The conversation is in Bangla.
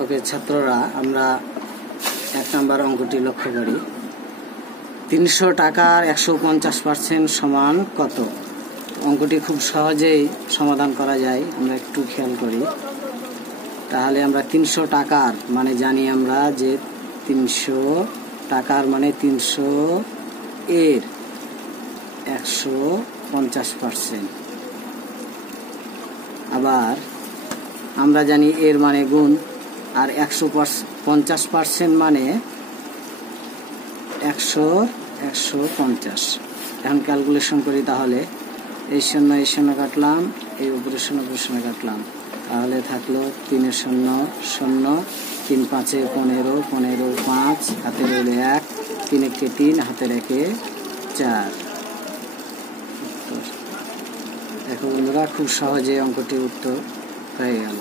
ওকে ছাত্ররা, আমরা 1 নম্বর অঙ্কটি লক্ষ্য করি। 300 টাকার 150% সমান কত? অঙ্কটি খুব সহজেই সমাধান করা যায়, আমরা একটু খেয়াল করি। তাহলে আমরা 300 টাকার মানে জানি আমরা যে 300 টাকার মানে 300 এর 150%। আবার আমরা জানি এর মানে গুণ, আর 150% মানে 150। এখন ক্যালকুলেশন করি, তাহলে এই শূন্য কাটলাম, এই উপরে শূন্য কাটলাম, তাহলে থাকলো 3 0 0, 3 5 15, 15 5, হাতে রইল 1, 3 1 3, হাতের 1 4। দেখো বন্ধুরা, খুব সহজে অঙ্কটির উত্তর হয়ে গেল।